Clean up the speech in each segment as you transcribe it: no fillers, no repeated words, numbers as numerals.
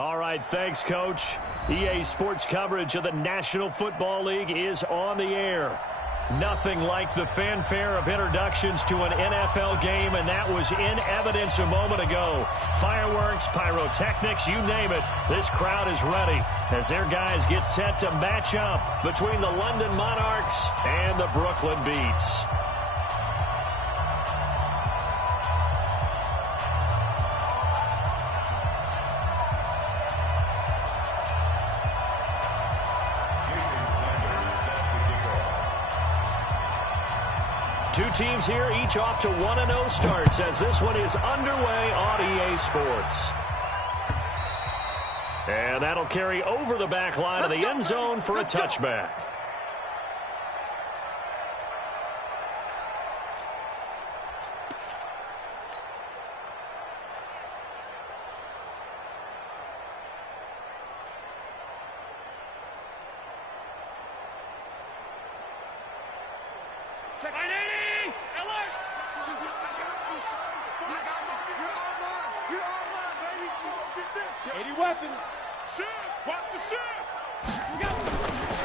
All right, thanks, Coach. EA Sports coverage of the National Football League is on the air. Nothing like the fanfare of introductions to an NFL game, and that was in evidence a moment ago. Fireworks, pyrotechnics, you name it. This crowd is ready as their guys get set to match up between the London Monarchs and the Brooklyn Beats. Two teams here, each off to 1-0 starts as this one is underway on EA Sports. And that'll carry over the back line of the end zone for a touchback.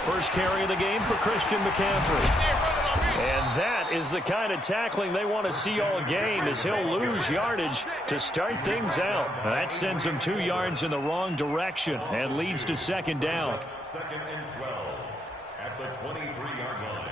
First carry of the game for Christian McCaffrey. And that is the kind of tackling they want to see all game as he'll lose yardage to start things out. That sends him 2 yards in the wrong direction and leads to second down. Second and 12 at the 23-yard line.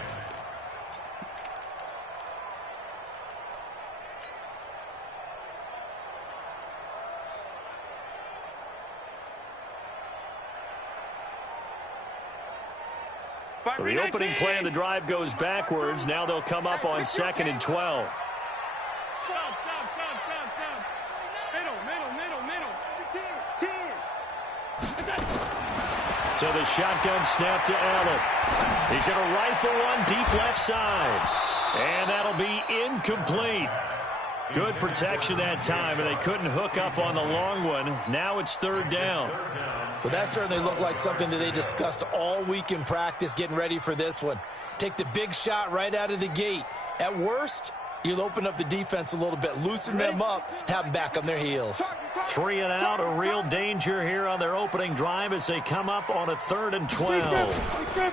So the opening play of the drive goes backwards. Now they'll come up on second and 12. So the shotgun snap to Allen. He's going to rifle one deep left side. And that'll be incomplete. Good protection that time, and they couldn't hook up on the long one. Now it's third down. Well, that certainly looked like something that they discussed all week in practice getting ready for this one. Take the big shot right out of the gate. At worst, you'll open up the defense a little bit, loosen them up, have them back on their heels. 3 and out, a real danger here on their opening drive as they come up on a 3rd and 12.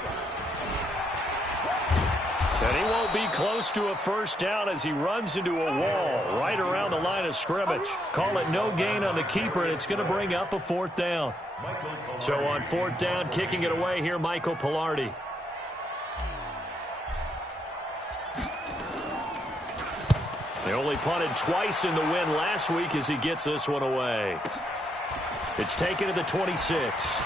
And he won't be close to a first down as he runs into a wall right around the line of scrimmage. Call it no gain on the keeper, and it's going to bring up a 4th down. So on 4th down, kicking it away here, Michael Pilardi. They only punted twice in the win last week as he gets this one away. It's taken to the 26.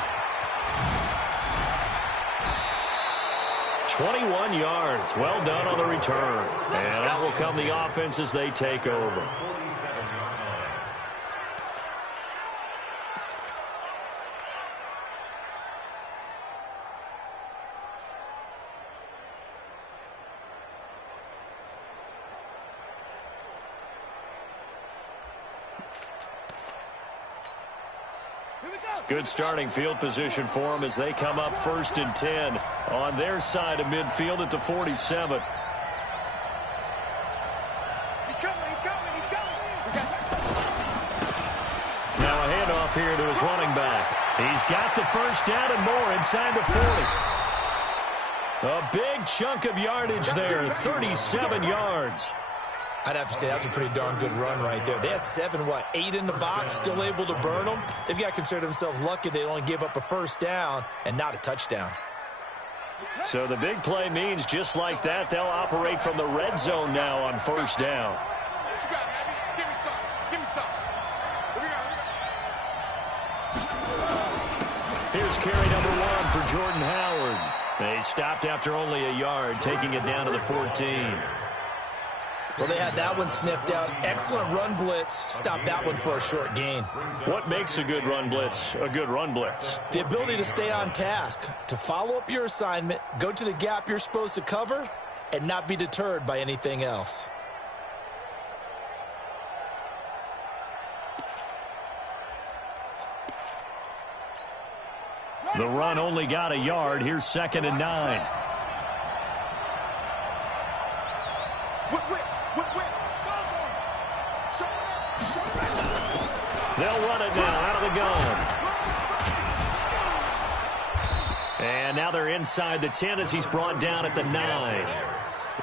21 yards. Well done on the return. And that will come the offense as they take over. Good starting field position for them as they come up 1st and 10 on their side of midfield at the 47. He's coming. Now a handoff here to his running back. He's got the first down and more inside the 40. A big chunk of yardage there, 37 yards. I'd have to say that's a pretty darn good run right there. They had 8 in the box, still able to burn them. They've got to consider themselves lucky they only gave up a first down and not a touchdown. So the big play means just like that, they'll operate from the red zone now on first down. What you got, Abby? Give me some. Here's carry number 1 for Jordan Howard. They stopped after only a yard, taking it down to the 14. Well, they had that one sniffed out. Excellent run blitz. Stopped that one for a short gain. What makes a good run blitz a good run blitz? The ability to stay on task, to follow up your assignment, go to the gap you're supposed to cover, and not be deterred by anything else. The run only got a yard. Here's 2nd and 9. They'll run it now out of the gun. And now they're inside the 10 as he's brought down at the 9.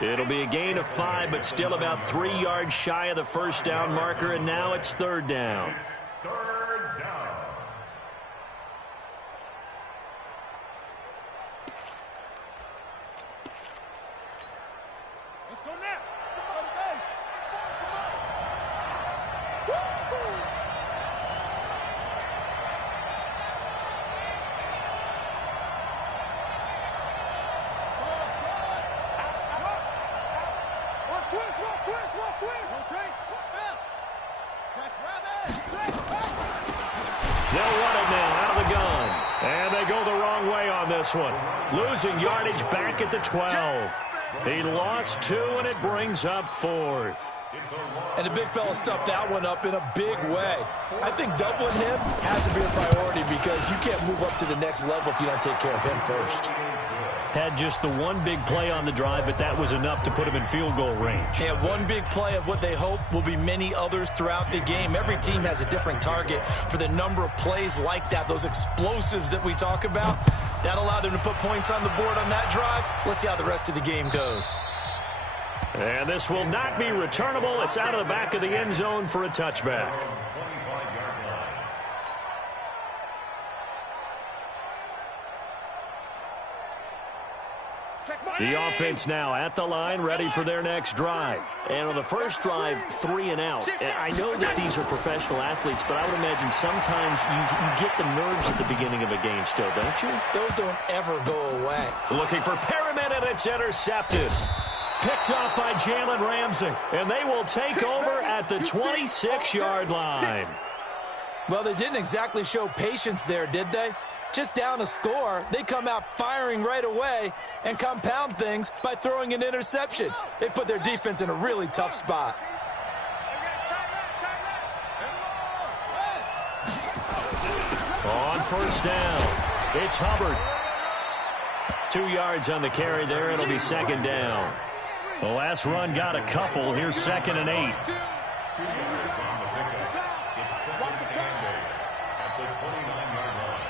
It'll be a gain of 5, but still about 3 yards shy of the first down marker, and now it's third down. Third down. Let's go now. Come on, guys. They'll run it now out of the gun. And they go the wrong way on this one. Losing yardage back at the 12. He lost 2, and it brings up 4th. And the big fella stuffed that one up in a big way. I think doubling him has to be a priority because you can't move up to the next level if you don't take care of him first. Had just the one big play on the drive, but that was enough to put him in field goal range. And one big play of what they hope will be many others throughout the game. Every team has a different target for the number of plays like that, those explosives that we talk about. That allowed them to put points on the board on that drive. Let's see how the rest of the game goes. And this will not be returnable. It's out of the back of the end zone for a touchback. The offense now at the line, ready for their next drive. And on the first drive, 3 and out. And I know that these are professional athletes, but I would imagine sometimes you get the nerves at the beginning of a game still, don't you? Those don't ever go away. Looking for Perriman, and it's intercepted. Picked off by Jalen Ramsey. And they will take over at the 26-yard line. Well, they didn't exactly show patience there, did they? Just down a score, they come out firing right away and compound things by throwing an interception. They put their defense in a really tough spot. On first down, it's Hubbard. 2 yards on the carry there. It'll be second down. The last run got a couple. Here's 2nd and 8. 2 yards on the pickup. It's 2nd and 8 at the 29-yard line.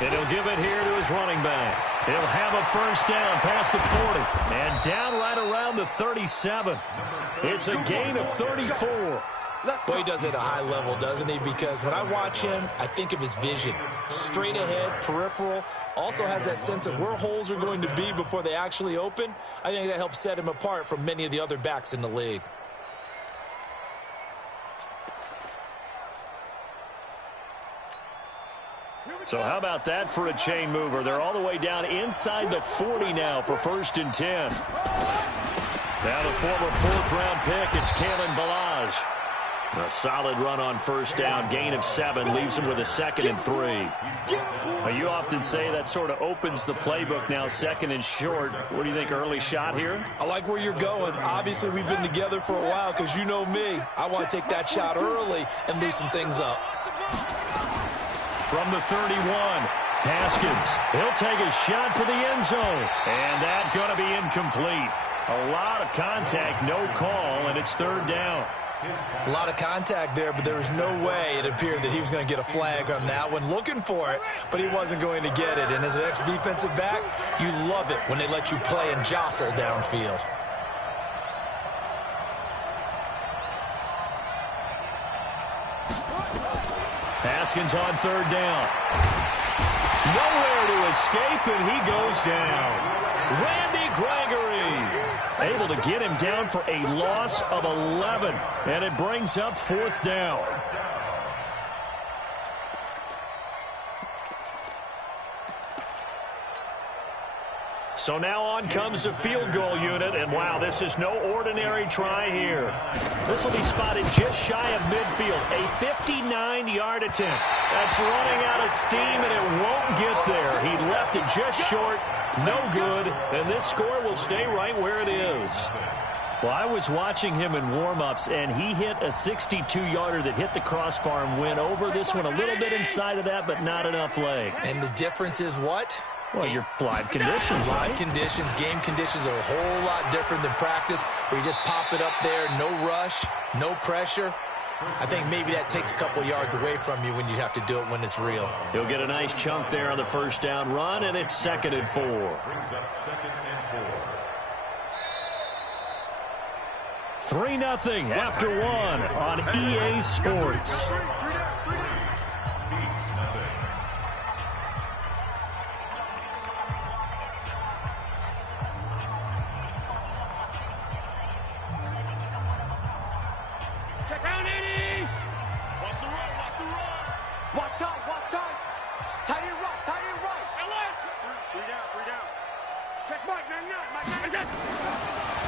And he'll give it here to his running back. He'll have a first down past the 40 and down right around the 37. It's a gain of 34. Boy, he does it at a high level, doesn't he? Because when I watch him, I think of his vision. Straight ahead, peripheral. Also has that sense of where holes are going to be before they actually open. I think that helps set him apart from many of the other backs in the league. So how about that for a chain mover? They're all the way down inside the 40 now for 1st and 10. Now the former 4th-round pick, it's Kalen Ballage. A solid run on first down, gain of 7, leaves him with a 2nd and 3. Now, you often say that sort of opens the playbook now, 2nd and short. What do you think, early shot here? I like where you're going. Obviously, we've been together for a while because you know me. I want to take that shot early and loosen things up. From the 31, Haskins. He'll take a shot for the end zone. And that's going to be incomplete. A lot of contact, no call, and it's 3rd down. A lot of contact there, but there was no way it appeared that he was going to get a flag on that one. Looking for it, but he wasn't going to get it. And as an ex-defensive back, you love it when they let you play and jostle downfield. Haskins on 3rd down. Nowhere to escape, and he goes down. Randy Gregory able to get him down for a loss of 11, and it brings up 4th down. So now on comes the field goal unit, and wow, this is no ordinary try here. This will be spotted just shy of midfield, a 59-yard attempt. That's running out of steam, and it won't get there. He left it just short, no good, and this score will stay right where it is. Well, I was watching him in warm-ups, and he hit a 62-yarder that hit the crossbar and went over this one a little bit inside of that, but not enough leg. And the difference is what? Well, your live conditions, right? Live conditions, game conditions are a whole lot different than practice, where you just pop it up there, no rush, no pressure. I think maybe that takes a couple yards away from you when you have to do it when it's real. He'll get a nice chunk there on the first down run, and it's 2nd and 4. Brings up 2nd and 4. 3-0 after 1 on EA Sports.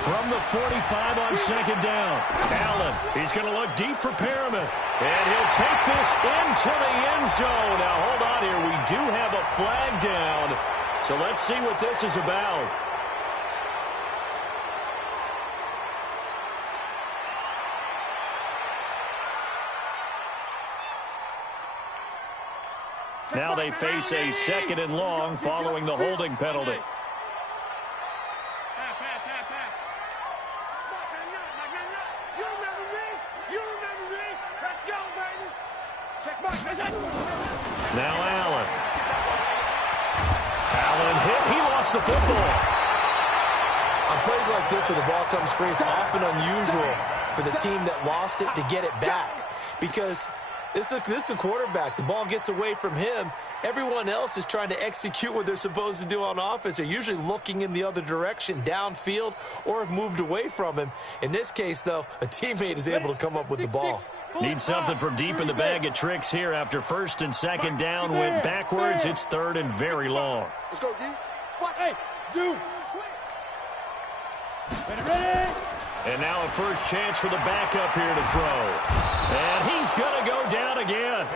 From the 45 on 2nd down, Allen, he's going to look deep for Perriman, and he'll take this into the end zone. Now, hold on here. We do have a flag down, so let's see what this is about. Now they face a 2nd and long following the holding penalty. Now Allen. Allen hit. He lost the football. On plays like this where the ball comes free, it's often unusual for the team that lost it to get it back. Because this is the quarterback. The ball gets away from him. Everyone else is trying to execute what they're supposed to do on offense. They're usually looking in the other direction, downfield, or have moved away from him. In this case, though, a teammate is able to come up with the ball. Need something from deep in the bag of tricks here after 1st and 2nd down went backwards. It's 3rd and very long. Let's go, D. Hey, zoom. Ready? And now a first chance for the backup here to throw. And he's going to go down again.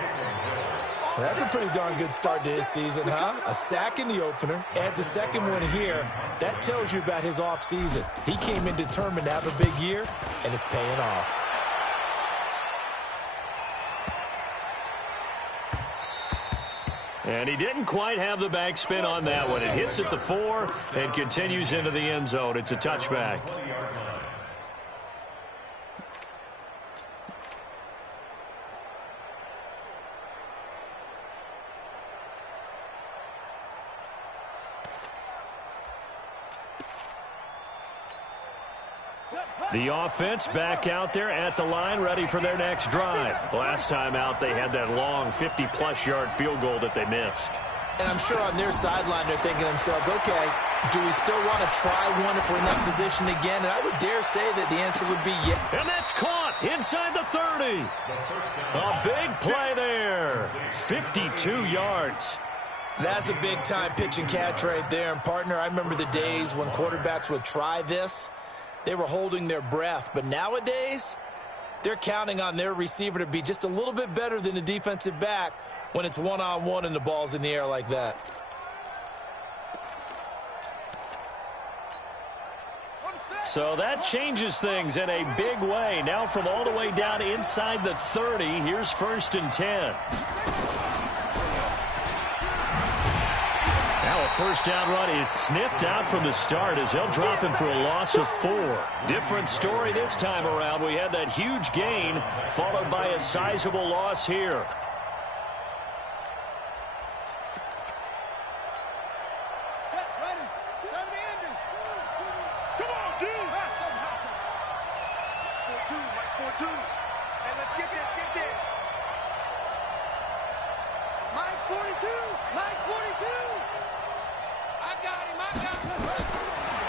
That's a pretty darn good start to his season, huh? A sack in the opener, adds a 2nd one here. That tells you about his offseason. He came in determined to have a big year, and it's paying off. And he didn't quite have the backspin on that one. It hits at the 4 and continues into the end zone. It's a touchback. The offense back out there at the line, ready for their next drive. Last time out, they had that long 50-plus yard field goal that they missed. And I'm sure on their sideline they're thinking to themselves, okay, do we still want to try one if we're in that position again? And I would dare say that the answer would be yes. And that's caught inside the 30. A big play there. 52 yards. That's a big-time pitch and catch right there. And, partner, I remember the days when quarterbacks would try this. They were holding their breath. But nowadays, they're counting on their receiver to be just a little bit better than the defensive back when it's one-on-one and the ball's in the air like that. So that changes things in a big way. Now from all the way down inside the 30, here's 1st and 10. Now a first down run is sniffed out from the start as they'll drop him for a loss of 4. Different story this time around. We had that huge gain followed by a sizable loss here.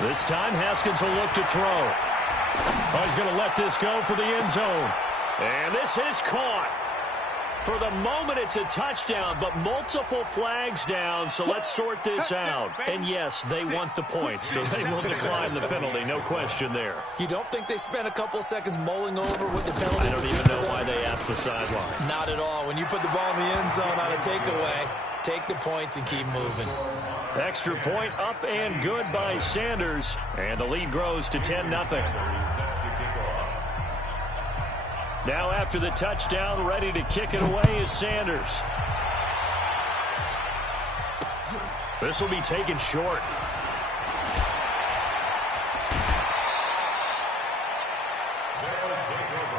This time, Haskins will look to throw. Oh, he's going to let this go for the end zone. And this is caught. For the moment, it's a touchdown, but multiple flags down, so let's sort this out. And yes, they want the points, so they will decline the penalty, no question there. You don't think they spent a couple of seconds mulling over what the penalty? I don't even know why they asked the sideline. Not at all. When you put the ball in the end zone on a takeaway, take the points and keep moving. Extra point up and good by Sanders, and the lead grows to 10-0. Now after the touchdown, ready to kick it away is Sanders. This will be taken short.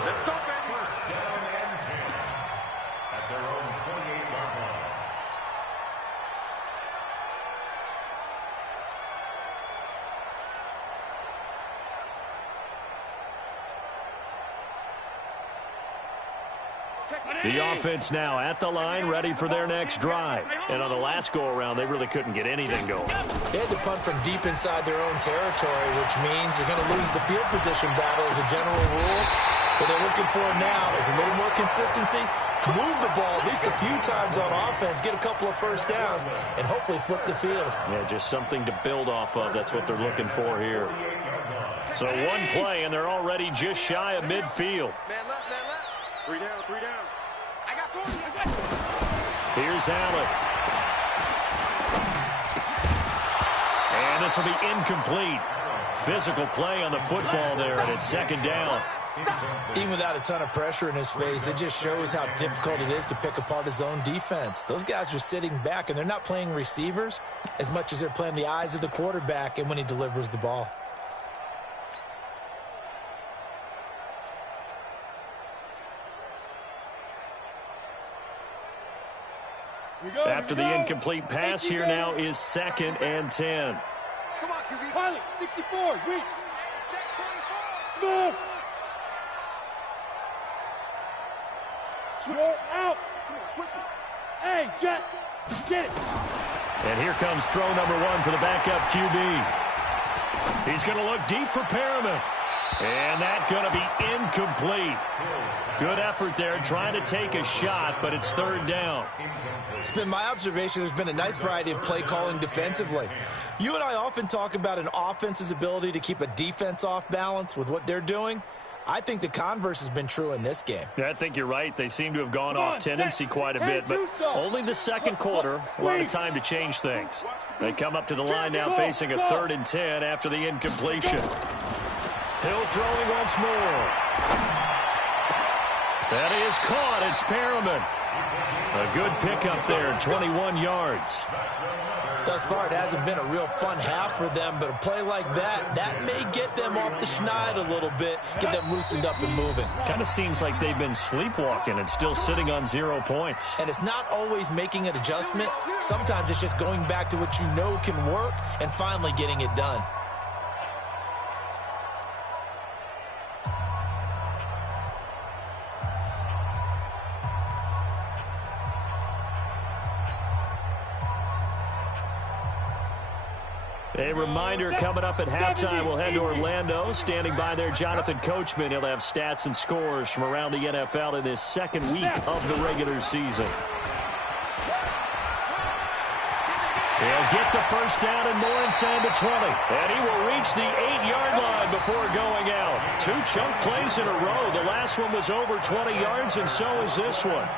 Let's go, baby. First down and 10 at their own 28-yard line. The offense now at the line, ready for their next drive. And on the last go-around, they really couldn't get anything going. They had to punt from deep inside their own territory, which means they're going to lose the field position battle as a general rule. What they're looking for now is a little more consistency, move the ball at least a few times on offense, get a couple of first downs, and hopefully flip the field. Yeah, just something to build off of. That's what they're looking for here. So one play, and they're already just shy of midfield. Man left, man left. 3 down, 3 down. I got 40. Here's Allen. And this will be incomplete. Physical play on the football there, and it's second down. Even without a ton of pressure in his face, it just shows how difficult it is to pick apart his own defense. Those guys are sitting back, and they're not playing receivers as much as they're playing the eyes of the quarterback and when he delivers the ball. After the incomplete pass, here now is second and 10. Come on, QB. Pilot, 64, weak. Smooth. Roll out. Come on, switch it. Hey, Jet, get it. And here comes throw number 1 for the backup QB. He's going to look deep for Perriman. And that's going to be incomplete. Good effort there, trying to take a shot, but it's third down. It's been my observation there's been a nice variety of play calling defensively. You and I often talk about an offense's ability to keep a defense off balance with what they're doing. I think the converse has been true in this game. I think you're right. They seem to have gone off tendency quite a bit, but only the second quarter. A lot of time to change things. They come up to the line now facing a 3rd and 10 after the incompletion. Hill throwing once more. That is caught. It's Perriman. A good pickup there, 21 yards. Thus far, it hasn't been a real fun half for them, but a play like that may get them off the schneid a little bit, get them loosened up and moving. Kind of seems like they've been sleepwalking and still sitting on 0 points. And it's not always making an adjustment. Sometimes it's just going back to what you know can work and finally getting it done. A reminder coming up at halftime, we'll head to Orlando. Standing by there, Jonathan Coachman. He'll have stats and scores from around the NFL in this second week of the regular season. He'll get the first down and more inside the 20. And he will reach the 8-yard line before going out. 2 chunk plays in a row. The last one was over 20 yards, and so is this one.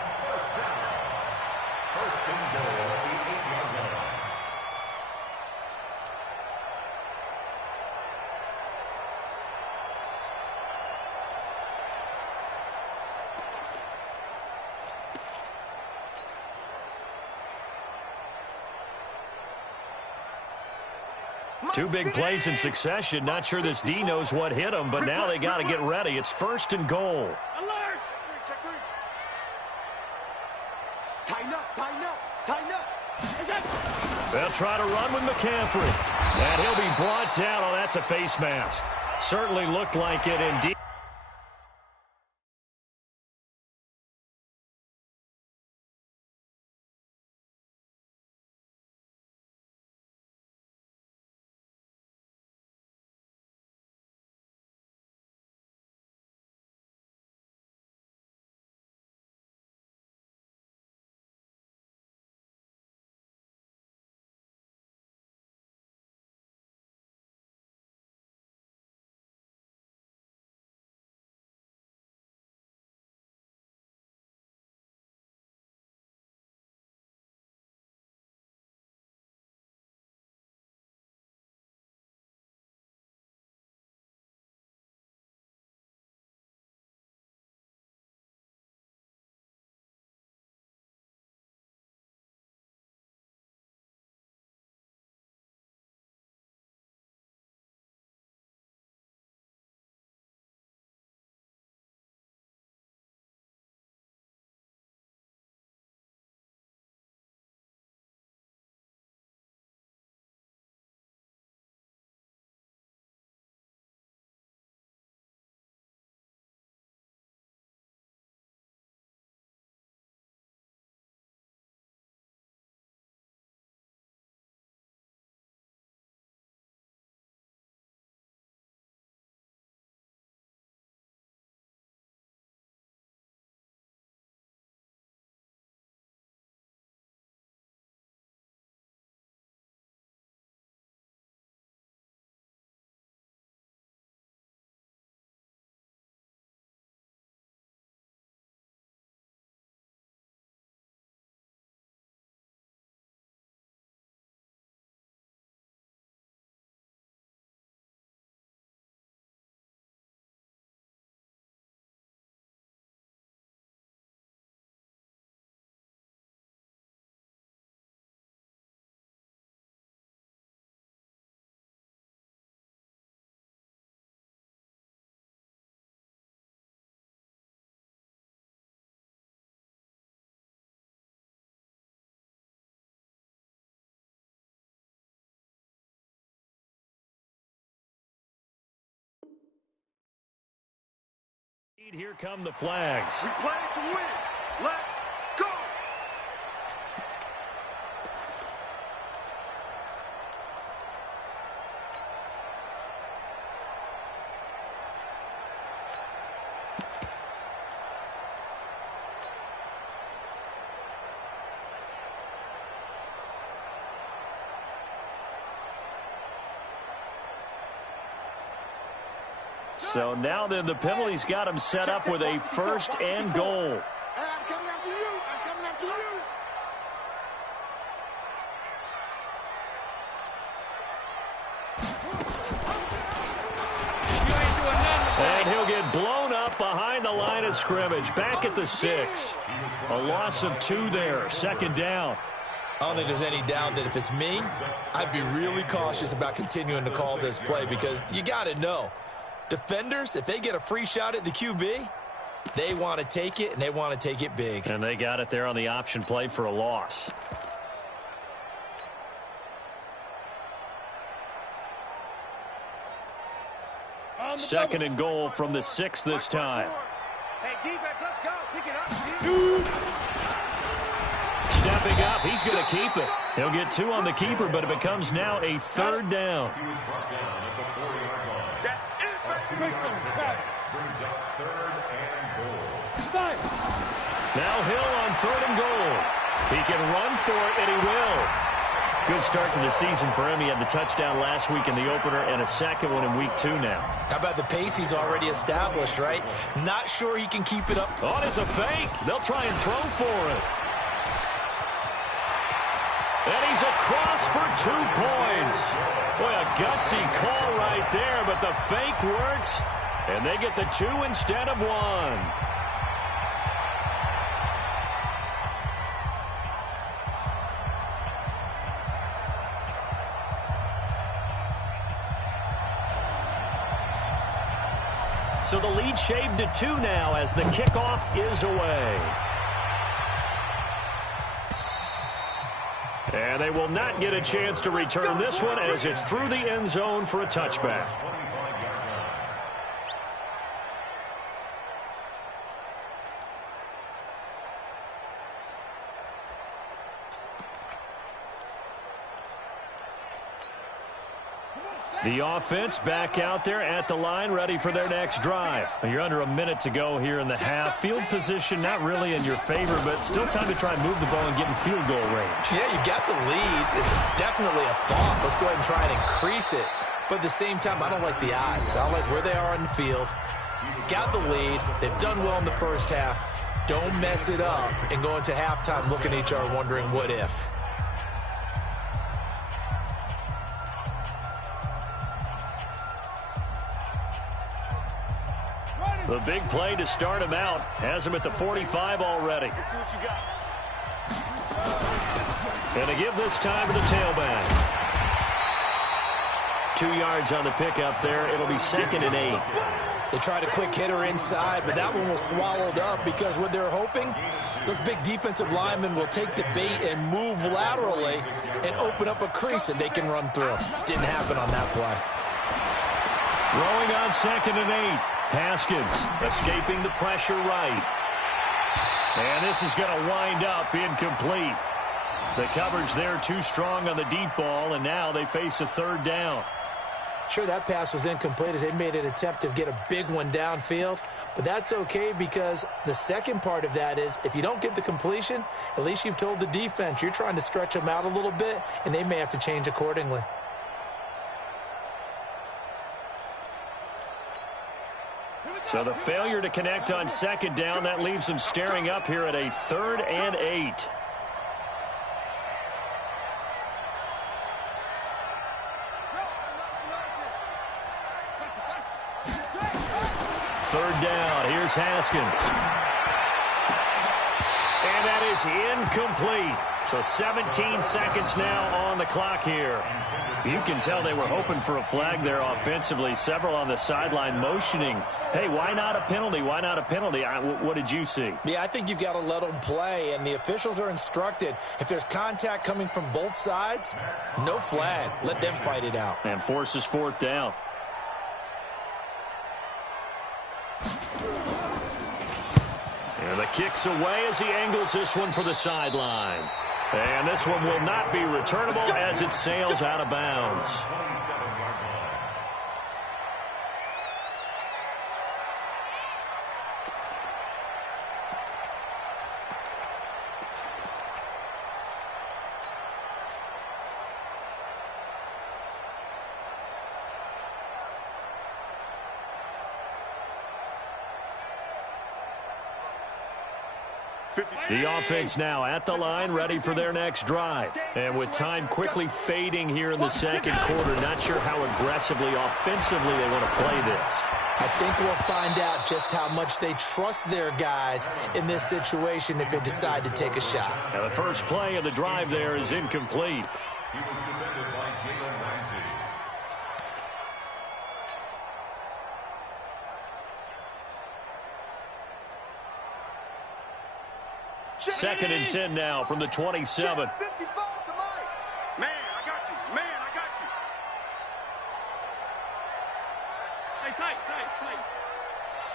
First and goal at the 8-yard line. Two big plays in succession. Not sure this D knows what hit him, but now they got to get ready. It's first and goal. Alert. Check 3. Tighten up, tighten up, tighten up. They'll try to run with McCaffrey. And he'll be brought down. Oh, that's a face mask. Certainly looked like it indeed. Here come the flags. We play to win. Let's go. So now then, the penalty's got him set up with a first and goal. Hey, I'm coming after you. I'm coming after you. And he'll get blown up behind the line of scrimmage. Back at the 6. A loss of 2 there. Second down. I don't think there's any doubt that if it's me, I'd be really cautious about continuing to call this play because you got to know. Defenders, if they get a free shot at the QB, they want to take it, and they want to take it big. And they got it there on the option play for a loss. Second and goal from the 6 this time. Hey, defense, let's go. Pick it up. Stepping up, he's going to keep it. He'll get 2 on the keeper, but it becomes now a third down. He was brought down at the 40-yard line. That's it, baby. Brings up 3rd and goal. Now Hill on 3rd and goal. He can run for it, and he will. Good start to the season for him. He had the touchdown last week in the opener and a second one in week 2 now. How about the pace he's already established, right? Not sure he can keep it up. Oh, it's a fake. They'll try and throw for it. And he's across for 2 points. Boy, a gutsy call right there, but the fake works, and they get the 2 instead of 1. So the lead shaved to 2 now as the kickoff is away. And they will not get a chance to return this one as it's through the end zone for a touchback. The offense back out there at the line, ready for their next drive. You're under a minute to go here in the half. Field position not really in your favor, but still time to try and move the ball and get in field goal range. Yeah, you got the lead. It's definitely a thought. Let's go ahead and try and increase it. But at the same time, I don't like the odds. I like where they are on the field. Got the lead. They've done well in the first half. Don't mess it up and go into halftime looking at each other wondering what if. The big play to start him out has him at the 45 already. Let's see what you got. And to give this time to the tailback. 2 yards on the pickup there. It'll be 2nd and 8. They tried a quick hitter inside, but that one was swallowed up because what they're hoping, those big defensive linemen will take the bait and move laterally and open up a crease that they can run through. Didn't happen on that play. Throwing on 2nd and 8. Haskins escaping the pressure right. And this is going to wind up incomplete. The coverage there too strong on the deep ball, and now they face a 3rd down. Sure, that pass was incomplete as they made an attempt to get a big one downfield, but that's okay because the second part of that is if you don't get the completion, at least you've told the defense you're trying to stretch them out a little bit, and they may have to change accordingly. So the failure to connect on 2nd down, that leaves them staring up here at a 3rd and 8. Third down. Here's Haskins. And that is incomplete. So 17 seconds now on the clock here. You can tell they were hoping for a flag there offensively. Several on the sideline motioning, hey, why not a penalty? Why not a penalty? What did you see? Yeah, I think you've got to let them play, and the officials are instructed. If there's contact coming from both sides, no flag. Let them fight it out. And forces 4th down. Kicks away as he angles this one for the sideline. And this one will not be returnable as it sails out of bounds. 27-yard line. The offense now at the line, ready for their next drive. And with time quickly fading here in the second quarter, not sure how aggressively, offensively they want to play this. I think we'll find out just how much they trust their guys in this situation if they decide to take a shot. Now the first play of the drive there is incomplete. He was defended by Jalen Ramsey. Second and 10 now from the 27. 55 to Mike. Man, I got you. Man, I got you. Hey, tight.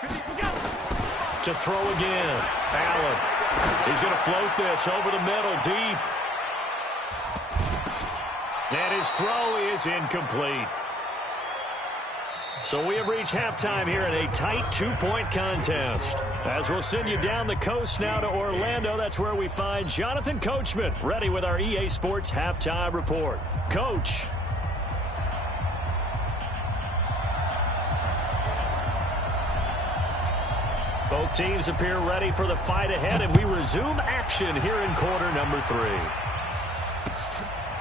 50, go. To throw again. Allen. He's going to float this over the middle, deep. And his throw is incomplete. So we have reached halftime here in a tight two-point contest. As we'll send you down the coast now to Orlando, that's where we find Jonathan Coachman, ready with our EA Sports Halftime Report. Coach. Both teams appear ready for the fight ahead, and we resume action here in quarter number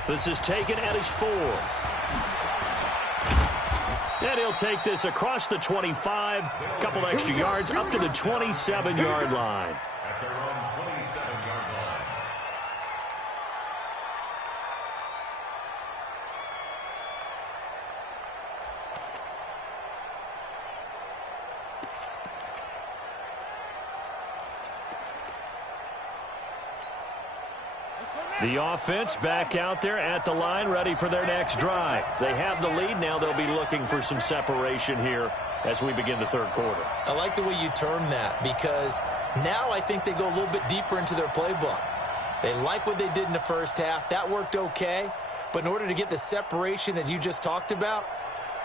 3. This is taken at his 4. And he'll take this across the 25, a couple extra yards, up to the 27-yard line. At their own 27-yard line. The offense back out there at the line, ready for their next drive. They have the lead. Now they'll be looking for some separation here as we begin the third quarter. I like the way you term that, because now I think they go a little bit deeper into their playbook. They like what they did in the first half. That worked okay. But in order to get the separation that you just talked about,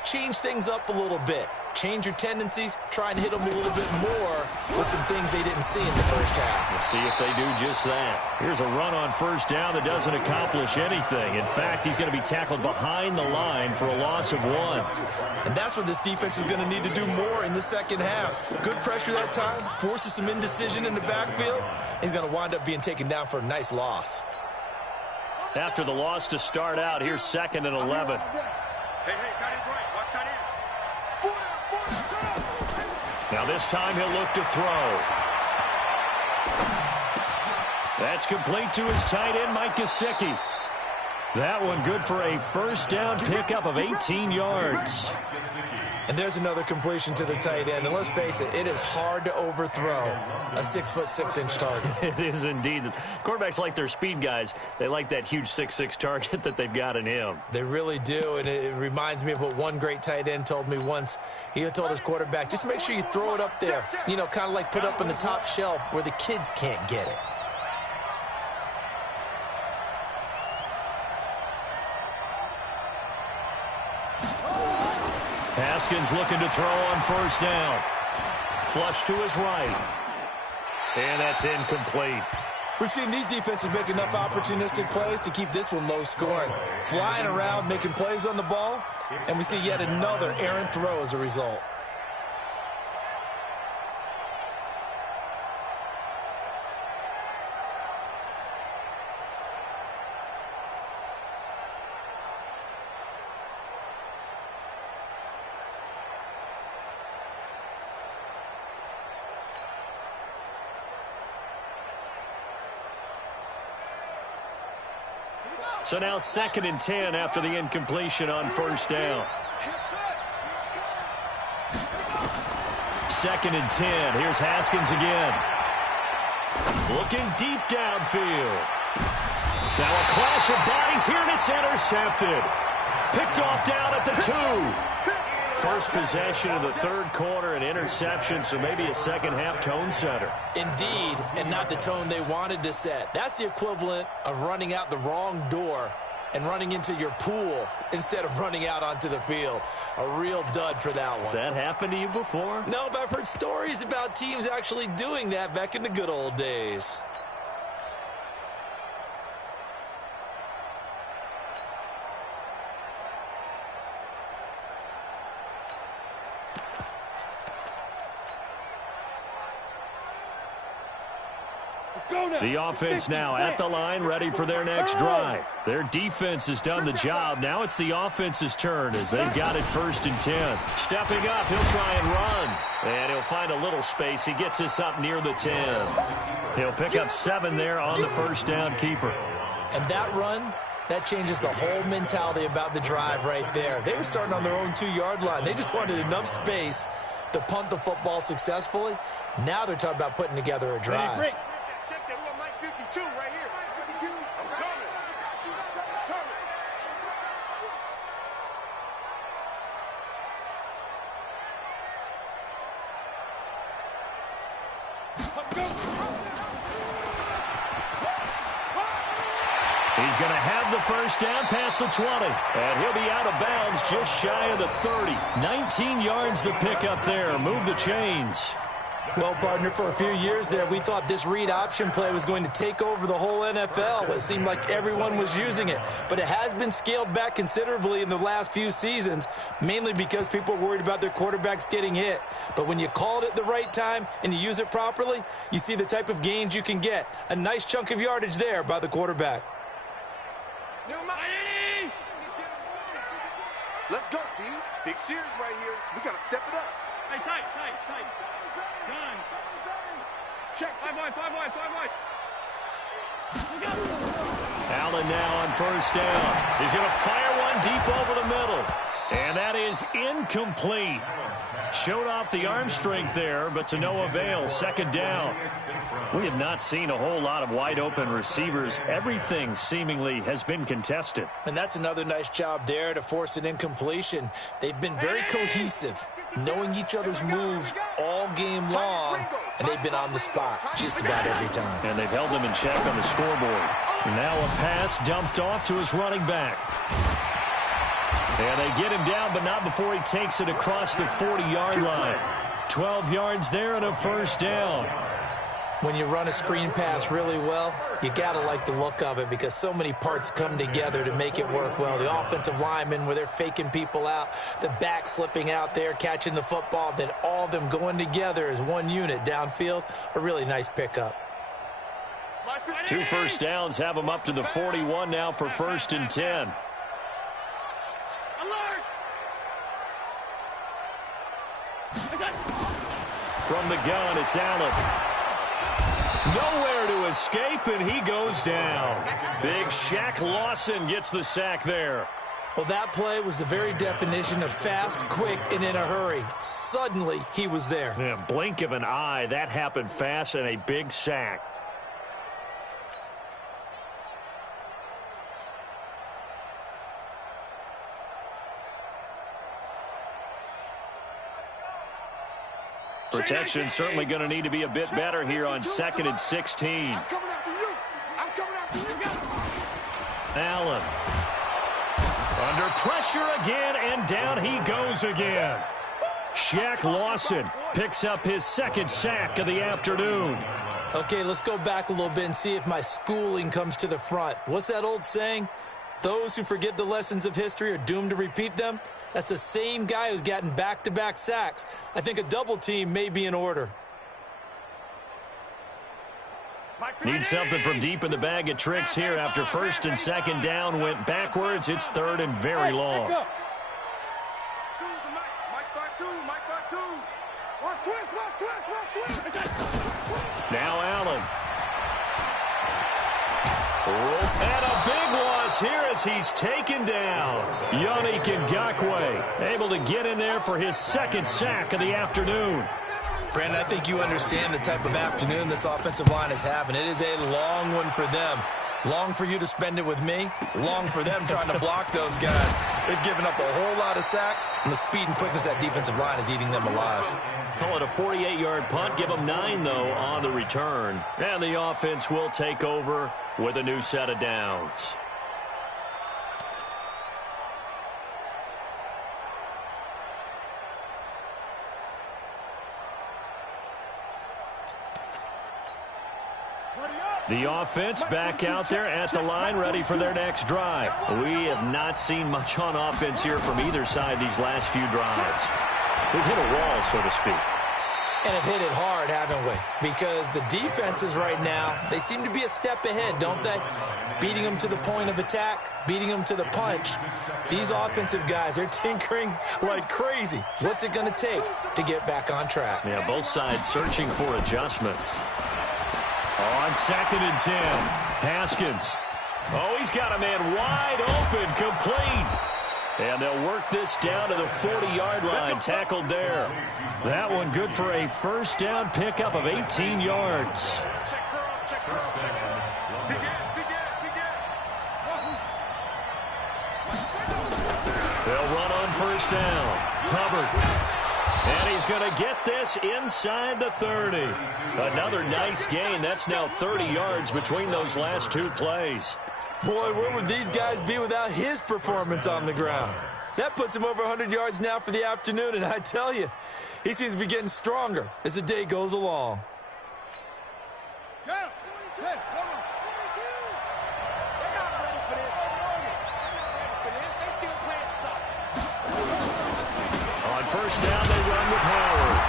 change things up a little bit. Change your tendencies, try and hit them a little bit more with some things they didn't see in the first half. Let's see if they do just that. Here's a run on first down that doesn't accomplish anything. In fact, he's going to be tackled behind the line for a loss of 1. And that's what this defense is going to need to do more in the second half. Good pressure that time, forces some indecision in the backfield. He's going to wind up being taken down for a nice loss. After the loss to start out, here's second and 11. Hey, tight end's right. Watch tight end. Now this time he'll look to throw. That's complete to his tight end, Mike Gesicki. That one good for a first down pickup of 18 yards. And there's another completion to the tight end. And let's face it, it is hard to overthrow a 6'6" target. It is indeed. Quarterbacks like their speed guys. They like that huge 6'6" target that they've got in him. They really do, and it reminds me of what one great tight end told me once. He told his quarterback, just make sure you throw it up there, you know, kind of like put up on the top shelf where the kids can't get it. Haskins looking to throw on first down. Flush to his right. And that's incomplete. We've seen these defenses make enough opportunistic plays to keep this one low scoring. Flying around, making plays on the ball, and we see yet another errant throw as a result. So now second and 10 after the incompletion on first down. Second and 10. Here's Haskins again. Looking deep downfield. Now a clash of bodies here, and it's intercepted. Picked off down at the 2. first possession of the third quarter, an interception, so maybe a second-half tone setter. Indeed, and not the tone they wanted to set. That's the equivalent of running out the wrong door and running into your pool instead of running out onto the field. A real dud for that one. Has that happened to you before? No, but I've heard stories about teams actually doing that back in the good old days. The offense now at the line, ready for their next drive. Their defense has done the job. Now it's the offense's turn as they've got it 1st and 10. Stepping up, he'll try and run. And he'll find a little space. He gets us up near the 10. He'll pick up 7 there on the first down keeper. And that run, that changes the whole mentality about the drive right there. They were starting on their own 2-yard line. They just wanted enough space to punt the football successfully. Now they're talking about putting together a drive. Check that one, Mike 52 right here. 52. I'm coming. He's going to have the first down past the 20. And he'll be out of bounds just shy of the 30. 19 yards the pickup there. Move the chains. Well, partner, for a few years there, we thought this read option play was going to take over the whole NFL. It seemed like everyone was using it. But it has been scaled back considerably in the last few seasons, mainly because people are worried about their quarterbacks getting hit. But when you call it at the right time and you use it properly, you see the type of gains you can get. A nice chunk of yardage there by the quarterback. Let's go, D. Big series right here. We got to step it up. Hey, tight. Done. Check. 5 wide. Allen now on first down. He's going to fire one deep over the middle. And that is incomplete. Showed off the arm strength there, but to no avail. 2nd down. We have not seen a whole lot of wide-open receivers. Everything seemingly has been contested. And that's another nice job there to force an incompletion. They've been very cohesive, knowing each other's moves all game long, and they've been on the spot just about every time. And they've held them in check on the scoreboard. Now a pass dumped off to his running back. And they get him down, but not before he takes it across the 40-yard line. 12 yards there and a first down. When you run a screen pass really well, you got to like the look of it because so many parts come together to make it work well. The offensive linemen, where they're faking people out, the back slipping out there, catching the football, then all of them going together as one unit downfield, a really nice pickup. 2 first downs have him up to the 41 now for 1st and 10. From the gun, it's Allen. Nowhere to escape, and he goes down. Big Shaq Lawson gets the sack there. Well, that play was the very definition of fast, quick, and in a hurry. Suddenly, he was there. Yeah, blink of an eye, that happened fast, and a big sack. Protection certainly going to need to be a bit better here on 2nd and 16. I'm coming after you. Allen. Under pressure again, and down he goes again. Shaq Lawson picks up his 2nd sack of the afternoon. Okay, let's go back a little bit and see if my schooling comes to the front. What's that old saying? Those who forget the lessons of history are doomed to repeat them. That's the same guy who's gotten back-to-back sacks. I think a double team may be in order. Need something from deep in the bag of tricks here after 1st and 2nd down went backwards. It's 3rd and very long. Now Allen. And a big loss here as he's taken down. Yannick Ngakoue able to get in there for his 2nd sack of the afternoon. Brandon, I think you understand the type of afternoon this offensive line is having. It is a long one for them. Long for you to spend it with me. Long for them trying to block those guys. They've given up a whole lot of sacks, and the speed and quickness of that defensive line is eating them alive. Call it a 48-yard punt. Give them 9, though, on the return. And the offense will take over with a new set of downs. The offense back out there at the line, ready for their next drive. We have not seen much on offense here from either side these last few drives. We've hit a wall, so to speak. And have hit it hard, haven't we? Because the defenses right now, they seem to be a step ahead, don't they? Beating them to the point of attack, beating them to the punch. These offensive guys, they're tinkering like crazy. What's it going to take to get back on track? Yeah, both sides searching for adjustments. On 2nd and 10, Haskins. Oh, he's got a man wide open, complete. And they'll work this down to the 40-yard line, tackled there. That one good for a first down pickup of 18 yards. They'll run on first down. Hubbard. And he's going to get this inside the 30. Another nice gain. That's now 30 yards between those last two plays. Boy, where would these guys be without his performance on the ground? That puts him over 100 yards now for the afternoon, and I tell you, he seems to be getting stronger as the day goes along. On first down, they run with Howard.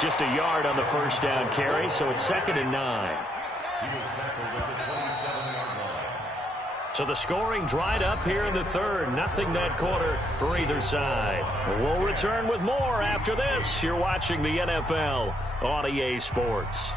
Just a yard on the first down carry, so it's 2nd and 9. He was tackled at the 27-yard line. So the scoring dried up here in the third. Nothing that quarter for either side. We'll return with more after this. You're watching the NFL on EA Sports.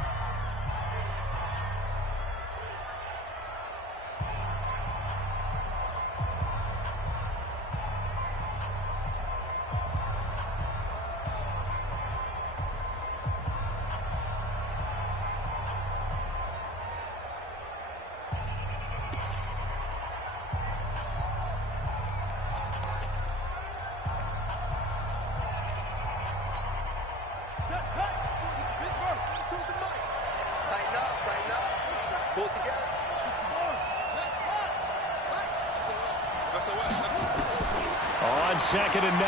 On 2nd and 9,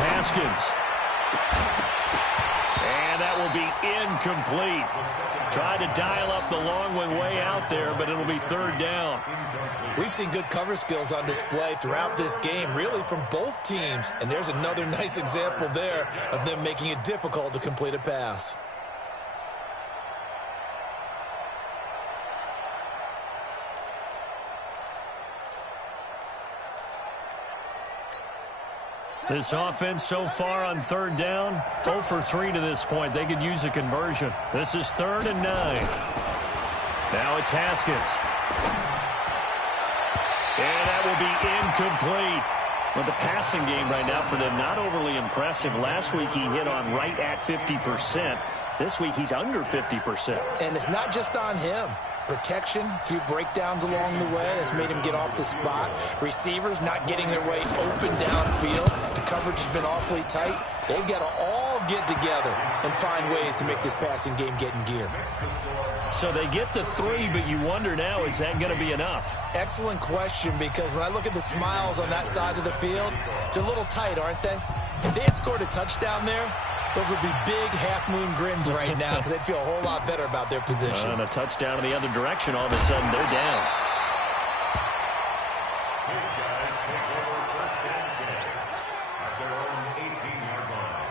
Haskins. And that will be incomplete. Tried to dial up the long one way out there, but it'll be 3rd down. We've seen good cover skills on display throughout this game, really from both teams. And there's another nice example there of them making it difficult to complete a pass. This offense so far on 3rd down, 0 for 3 to this point. They could use a conversion. This is 3rd and 9. Now it's Haskins. And that will be incomplete. Well, the passing game right now for them, not overly impressive. Last week he hit on right at 50%. This week he's under 50%. And it's not just on him. Protection, a few breakdowns along the way that's made him get off the spot. Receivers not getting their way open downfield. The coverage has been awfully tight. They've got to all get together and find ways to make this passing game get in gear. So they get the 3, but you wonder now, is that going to be enough? Excellent question, because when I look at the smiles on that side of the field, they're a little tight, aren't they? If they had scored a touchdown there, those would be big half-moon grins right now because they'd feel a whole lot better about their position. And a touchdown in the other direction, all of a sudden they're down. These guys take over 1st and 10 at their own 18-yard line.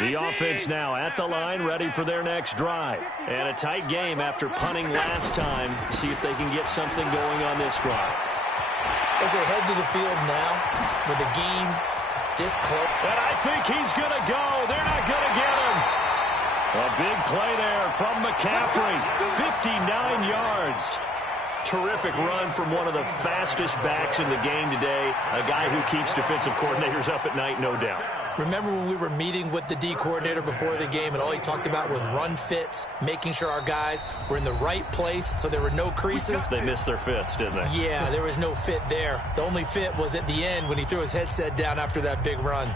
The offense now at the line, ready for their next drive. And a tight game after punting last time. See if they can get something going on this drive. As they head to the field now, with the game this close. And I think he's going to go. They're not going to get him. A big play there from McCaffrey. 59 yards. Terrific run from one of the fastest backs in the game today. A guy who keeps defensive coordinators up at night, no doubt. Remember when we were meeting with the D coordinator before the game, and all he talked about was run fits, making sure our guys were in the right place so there were no creases? They missed their fits, didn't they? Yeah, there was no fit there. The only fit was at the end when he threw his headset down after that big run.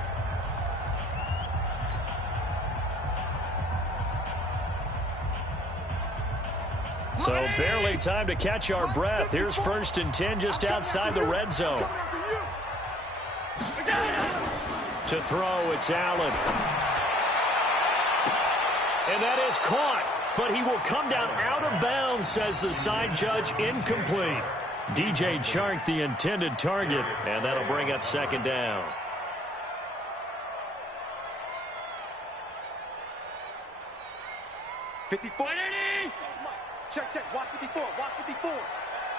So barely time to catch our breath. Here's 1st and 10 just outside the red zone. To throw, it's Allen. And that is caught. But he will come down out of bounds, says the side judge. Incomplete. DJ Chark, the intended target. And that'll bring up 2nd down. Check, check. Watch 54. Watch 54.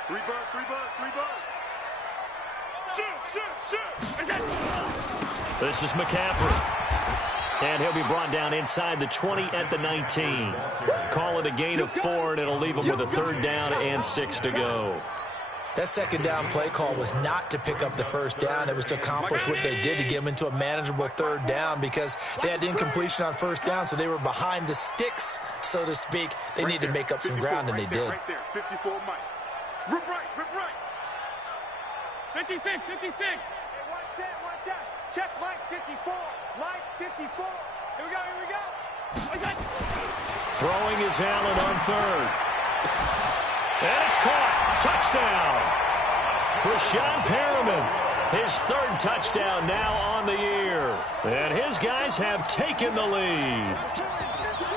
3 birds, 3 birds, 3 birds. Shoot. This is McCaffrey. And he'll be brought down inside the 20 at the 19. Call it a gain of 4, and it'll leave him with a 3rd down and 6 to go. That 2nd down play call was not to pick up the 1st down. It was to accomplish what they did, to get them into a manageable 3rd down, because they had incompletion on 1st down, so they were behind the sticks, so to speak. They needed to make up some ground, and they did. Right there, 54 Mike. Rip right, rip right. 56, 56. Hey, watch that. Check Mike 54. Mike 54. Here we go. Throwing is Allen on 3rd. And it's caught. Touchdown. Breshad Perriman, his 3rd touchdown now on the year. And his guys have taken the lead.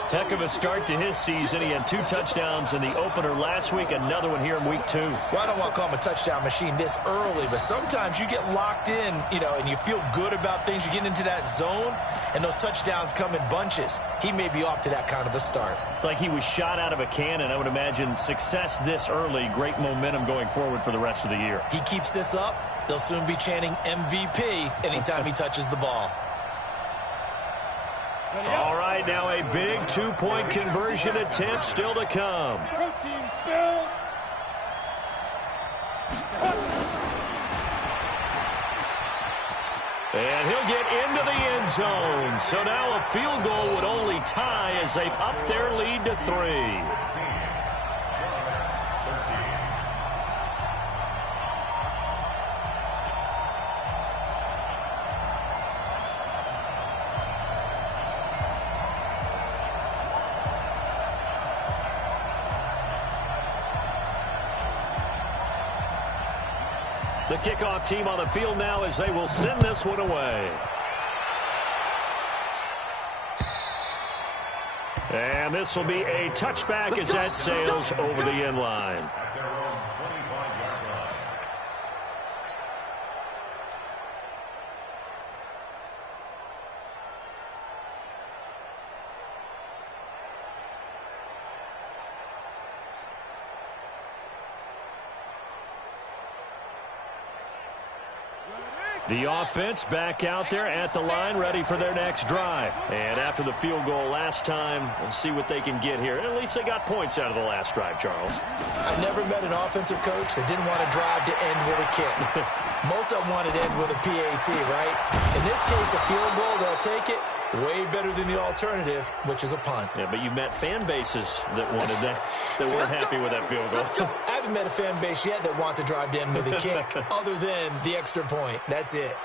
Heck of a start to his season. He had 2 touchdowns in the opener last week, another one here in week 2. Well, I don't want to call him a touchdown machine this early, but sometimes you get locked in, and you feel good about things. You get into that zone, and those touchdowns come in bunches. He may be off to that kind of a start. It's like he was shot out of a cannon. I would imagine success this early, great momentum going forward for the rest of the year. He keeps this up, they'll soon be chanting MVP anytime he touches the ball. All right, now a big 2-point conversion attempt still to come. Protein spill. And he'll get into the end zone. So now a field goal would only tie as they've upped their lead to 3. The kickoff team on the field now as they will send this one away. And this will be a touchback as that sails over the end line. The offense back out there at the line, ready for their next drive. And after the field goal last time, we'll see what they can get here. At least they got points out of the last drive, Charles. I've never met an offensive coach that didn't want to drive to end with a kick. Most of them wanted to end with a PAT, right? In this case, a field goal, they'll take it. Way better than the alternative, which is a punt. Yeah, but you met fan bases that wanted that, that weren't happy with that field goal. I haven't met a fan base yet that wants to drive to end with a kick, other than the extra point. That's it.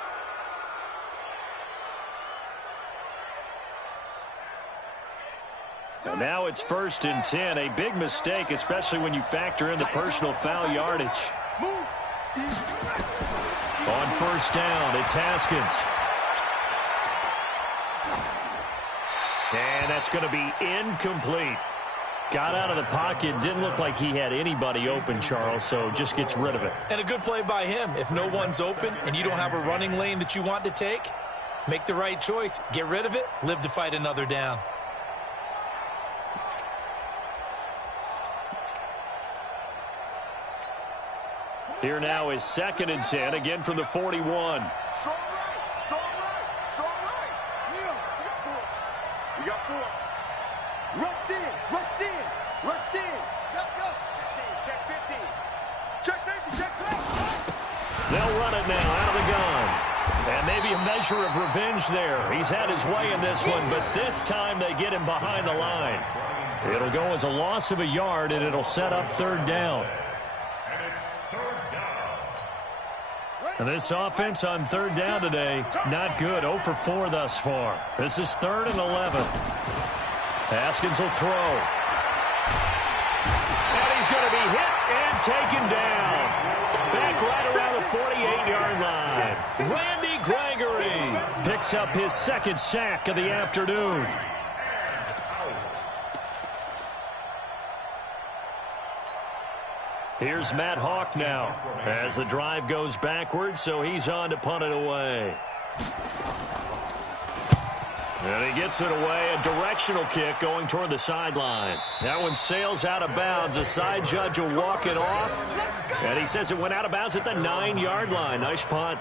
So now it's 1st and 10. A big mistake, especially when you factor in the personal foul yardage. On 1st down, it's Haskins. And that's going to be incomplete. Got out of the pocket. Didn't look like he had anybody open, Charles, so just gets rid of it. And a good play by him. If no one's open and you don't have a running lane that you want to take, make the right choice. Get rid of it. Live to fight another down. Here now is 2nd and 10, again from the 41. Strong right, strong right, strong right. Yeah, we got 4. Rush in, rush in, rush in. Let's go. 15, check 15. Check safety, check safety. They'll run it now out of the gun. And maybe a measure of revenge there. He's had his way in this one, but this time they get him behind the line. It'll go as a loss of a yard, and it'll set up third down. And it's third down. And this offense on third down today, not good. 0 for 4 thus far. This is 3rd and 11. Haskins will throw. And he's going to be hit and taken down. Back right around the 48-yard line. Randy Gregory picks up his 2nd sack of the afternoon. Here's Matt Hawk now as the drive goes backwards, so he's on to punt it away. And he gets it away, a directional kick going toward the sideline. That one sails out of bounds. The side judge will walk it off, and he says it went out of bounds at the 9-yard line. Nice punt.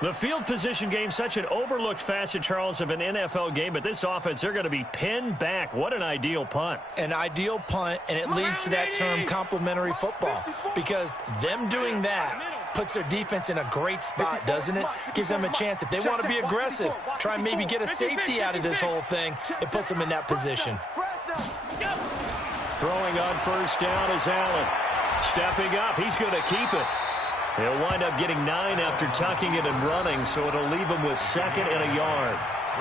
The field position game, such an overlooked facet, Charles, of an NFL game, but this offense, they're going to be pinned back. What an ideal punt. An ideal punt, and it leads to that term complementary football, because them doing that puts their defense in a great spot, doesn't it? Gives them a chance. If they want to be aggressive, try and maybe get a safety out of this whole thing, it puts them in that position. Throwing on first down is Allen. Stepping up, he's going to keep it. He'll wind up getting 9 after tucking it and running, so it'll leave him with 2nd and a yard.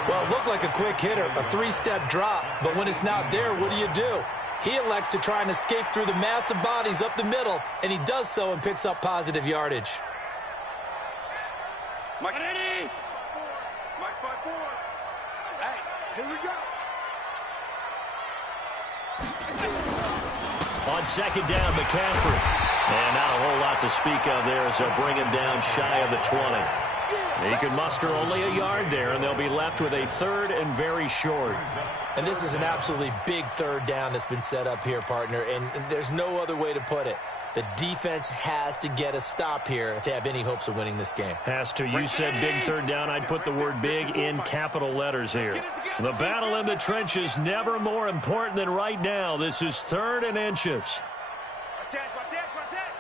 Well, it looked like a quick hitter, a 3-step drop, but when it's not there, what do? He elects to try and escape through the massive bodies up the middle, and he does so and picks up positive yardage. Mike, Mike's 5-4. Hey, here we go. On 2nd down, McCaffrey. And not a whole lot to speak of there as they'll bring him down shy of the 20. He can muster only a yard there, and they'll be left with a 3rd and very short. And this is an absolutely big 3rd down that's been set up here, partner, and there's no other way to put it. The defense has to get a stop here if they have any hopes of winning this game. Has to. You said big 3rd down. I'd put the word big in capital letters here. The battle in the trenches never more important than right now. This is 3rd and inches. Watch that, watch that, watch that.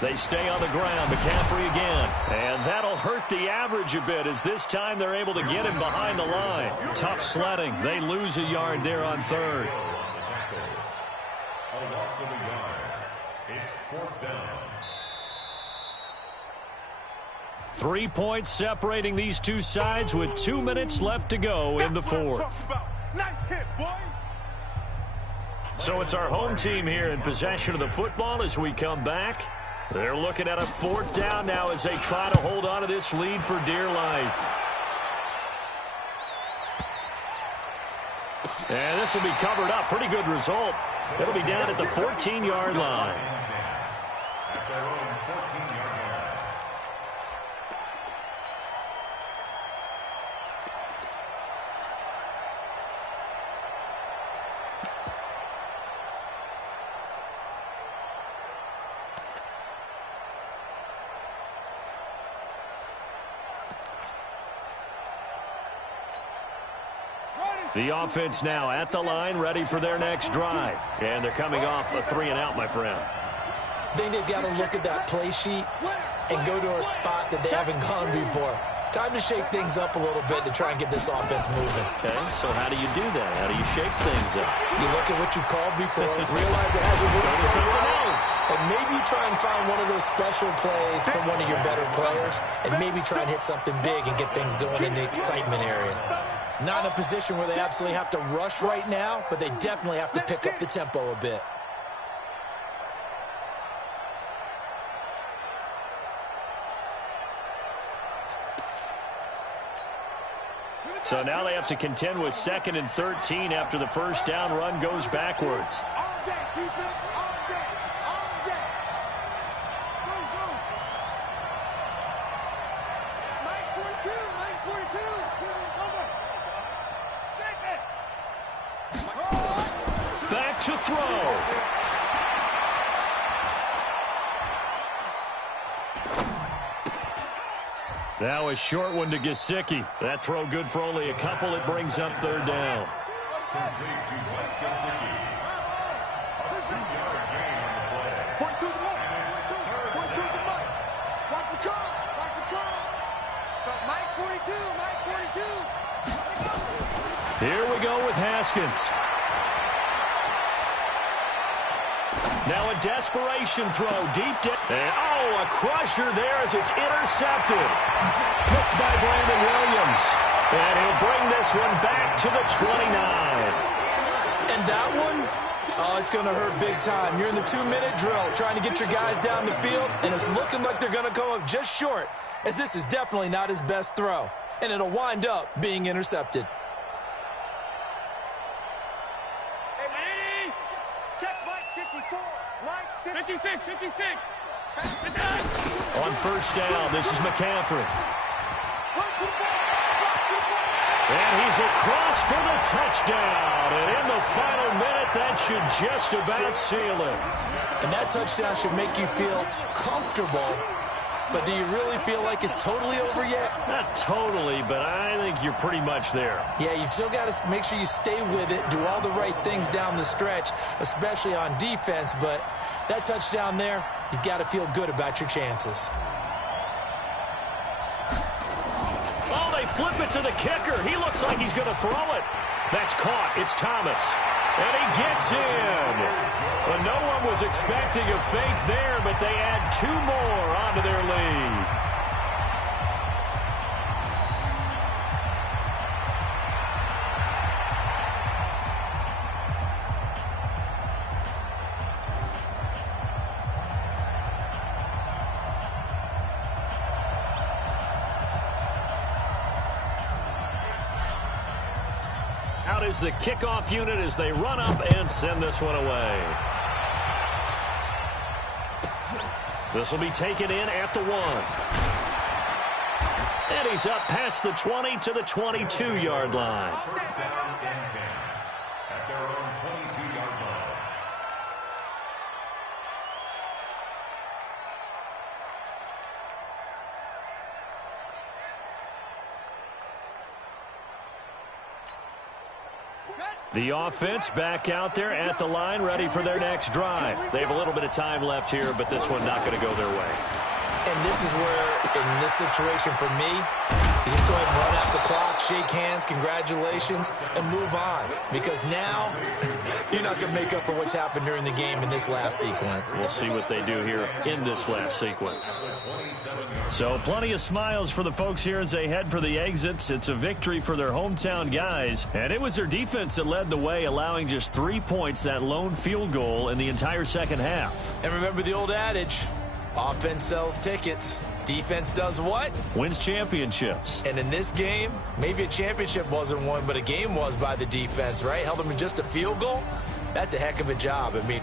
They stay on the ground. McCaffrey again. And that'll hurt the average a bit as this time they're able to get him behind the line. Tough sledding. They lose a yard there on 3rd. A loss of a yard. It's 4th down. 3 points separating these two sides with 2 minutes left to go in the 4th. Nice hit, boy. So it's our home team here in possession of the football as we come back. They're looking at a 4th down now as they try to hold on to this lead for dear life. And this will be covered up. Pretty good result. It'll be down at the 14-yard line. At their own 14-yard line. The offense now at the line, ready for their next drive. And they're coming off a 3-and-out, my friend. I think they've got to look at that play sheet and go to a spot that they haven't gone before. Time to shake things up a little bit to try and get this offense moving. Okay, so how do you do that? How do you shake things up? You look at what you've called before, realize it hasn't worked so well, and maybe you try and find one of those special plays from one of your better players, and maybe try and hit something big and get things going in the excitement area. Not in a position where they absolutely have to rush right now, but they definitely have to pick up the tempo a bit. So now they have to contend with 2nd and 13 after the first down run goes backwards. All day, defense, all day, all day. Go, go. Mike's 42, Mike's 42. Over. Check it. Back to throw. Now a short one to Gesicki. That throw good for only a couple. It brings up 3rd down. Complete to Mike Gesicki. A 2-yard gain on the play. 42 to Mike. And it's third 42 to down. Mike. Watch the curl. Watch the curl. Stop Mike 42. Mike 42. Here we go with Haskins. Now a desperation throw deep down. And, a crusher there as it's intercepted. Picked by Brandon Williams. And he'll bring this one back to the 29. And that one, it's going to hurt big time. You're in the 2-minute drill trying to get your guys down the field, and it's looking like they're going to come up just short, as this is definitely not his best throw. And it'll wind up being intercepted. Check Mike 54. Mike 56, 56. On first down, this is McCaffrey. And he's across for the touchdown. And in the final minute, that should just about seal it. And that touchdown should make you feel comfortable. But do you really feel like it's totally over yet? Not totally, but I think you're pretty much there. Yeah, you've still got to make sure you stay with it, do all the right things down the stretch, especially on defense. But that touchdown there, you've got to feel good about your chances. Oh, they flip it to the kicker. He looks like he's going to throw it. That's caught. It's Thomas. And he gets in. Well, no one was expecting a fake there, but they add 2 more onto their lead. Out is the kickoff unit as they run up and send this one away. This will be taken in at the 1. And he's up past the 20 to the 22-yard line. First down and 10 at their own 22-yard line. The offense back out there at the line, ready for their next drive. They have a little bit of time left here, but this one not going to go their way. And this is where, in this situation for me, you just go ahead and run out the clock, shake hands, congratulations, and move on. Because now, you're not going to make up for what's happened during the game in this last sequence. We'll see what they do here in this last sequence. So plenty of smiles for the folks here as they head for the exits. It's a victory for their hometown guys. And it was their defense that led the way, allowing just 3 points, that lone field goal in the entire second half. And remember the old adage, offense sells tickets. Defense does what? Wins championships. And in this game, maybe a championship wasn't won, but a game was by the defense, right? Held them in just a field goal. That's a heck of a job. I mean,